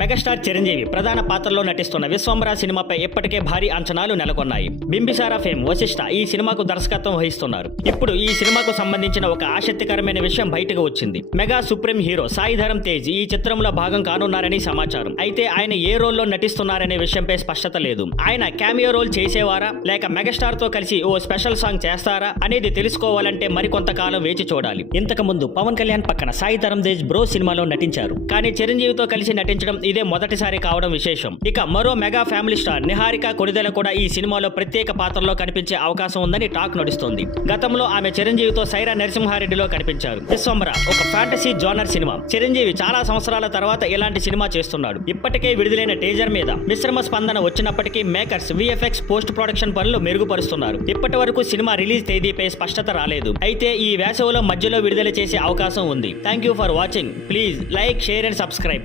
Megastar Chiranjeevi ప్రధాన పాత్రలో నటిస్తున్న విశ్వంబర సినిమాపై ఇప్పటికే భారీ అంచనాలు నెలకొన్నాయి. బింబిసార ఫేమ్ వశిష్ఠ ఈ సినిమాకు దర్శకత్వం వహిస్తున్నారు. ఇప్పుడు ఈ సినిమాకు సంబంధించిన ఒక ఆసక్తికరమైన విషయం బయటకు వచ్చింది. Mega supreme hero Sai Dharam Tej ఈ చిత్రంలో భాగం కానున్నారని సమాచారం. అయితే ఆయన ఏ రోల్లో నటిస్తున్నారనే విషయంపై స్పష్టత లేదు. ఆయన క్యామియో రోల్ చేసేవారా లేక మెగాస్టార్ తో కలిసి ఓ స్పెషల్ సాంగ్ చేస్తారా అనేది తెలుసుకోవాలంటే మరికొంతకాలం వేచి చూడాలి. ఇంతకు ముందు పవన్ కళ్యాణ్ పక్కన సాయి ధరమ్ తేజ్ బ్రో సినిమాలో నటించారు. కానీ చిరంజీవితో కలిసి నటించడం ఇదే మొదటిసారి కావడం విశేషం. ఇక మరో mega family star Niharika Konidela కూడా ఈ సినిమాలో ప్రత్యేక పాత్రలో కనిపించే అవకాశం ఉందని టాక్ నడుస్తోంది. గతంలో ఆమె చిరంజీవితో సైరా నరసింహారెడ్డిలో కనిపించారు. విశ్వంబర ఒక ఫ్యాంటసీ జోనర్ సినిమా. చిరంజీవి చాలా సంవత్సరాల తర్వాత ఇలాంటి సినిమా చేస్తున్నాడు. ఇప్పటికే విడుదలైన టీజర్ మీద మిశ్రమ స్పందన వచ్చినప్పటికీ మేకర్స్ విఎఫ్ఎక్స్ పోస్ట్ ప్రొడక్షన్ పనులు మెరుగుపరుస్తున్నారు. ఇప్పటి వరకు సినిమా రిలీజ్ తేదీపై స్పష్టత రాలేదు. అయితే ఈ వేసవిలో మధ్యలో విడుదల చేసే అవకాశం ఉంది. Thank you for watching. Please like, share and subscribe.